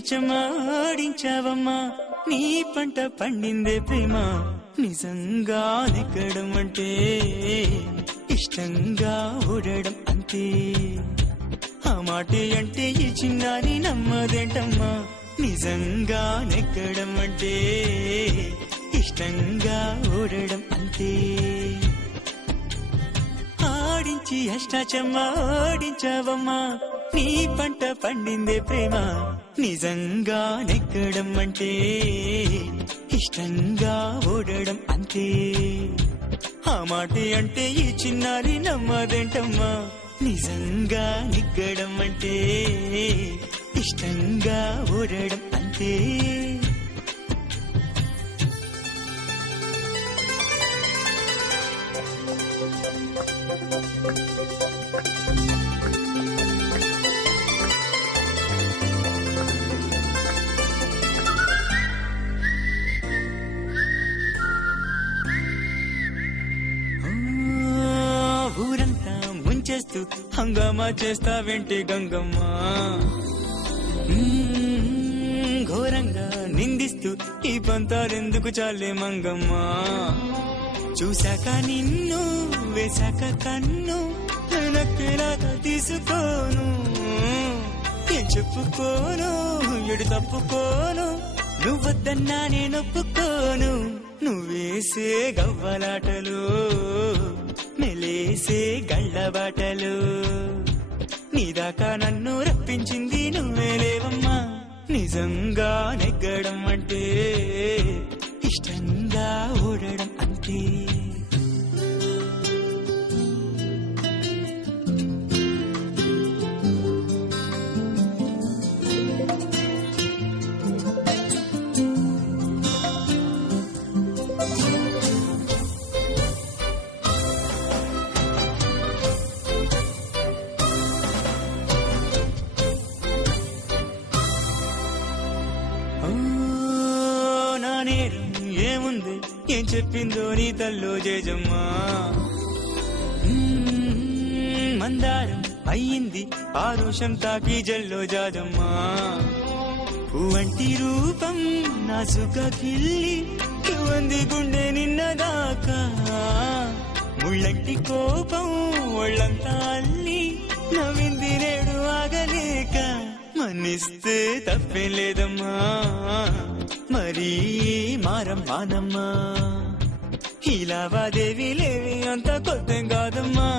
అష్టాచమ్మా ఆడించావమ్మా నీ పంట పండిందే ప్రేమ నిజంగా నెగ్గడం అంటే ఇష్టంగా ఓడడం అంతే ఆ మాటే అంటే ఈ చిన్నారి నమ్మదేంటమ్మా నిజంగా నెగ్గడం అంటే ఇష్టంగా ఓడడం అంతే ఆడించి అష్టాచమ్మా ఆడించావమ్మా నీ పంట పండిందే ప్రేమ నిజంగా నెగ్గడం అంటే ఇష్టంగా ఓడడం అంతే ఆ మాటే అంటే ఈ చిన్నారి నమ్మదేంటమ్మా నిజంగా నెగ్గడం అంటే ఇష్టంగా ఓడడం అంతే ఊరంతా ముంచేస్తూ హంగామా చేస్తావేంటి గంగమ్మ ఘోరంగా నిందిస్తూ ఈ పంతారెందుకు చాలే మంగమ్మ చూశాక నిన్ను వేశాక కన్ను నక్కేలాగా తీసుకోను ఏం చెప్పుకోను ఎడు తప్పుకోను నువ్వద్దన్నా నేనొప్పుకోను నువ్వేసే గవ్వలాటలు మెలేసే గళ్ళబాటలు నీదాకా నన్ను రప్పించింది నువ్వే లేవమ్మా నిజంగా నెగ్గడం అంటే ఇష్టంగా ఓడడం అంతే ఏముంది ఏం చెప్పిందో నీ తల్లో జేజమ్మా మందారం అయ్యింది ఆరుషం తాకి జల్లో జాజమ్మా పువ్వంటి రూపం నాసుక కిల్లి వంది గుండె నిన్నదాకా ముళ్ళంటి కోపం ఒళ్ళంతా అల్లి నవ్వింది నేడు ఆగలేక మన్నిస్తే తప్పేం లేదమ్మా మరీ మారం మానమ్మా ఈ లావాదేవీ లేవి అంత కొత్త కాదమ్మా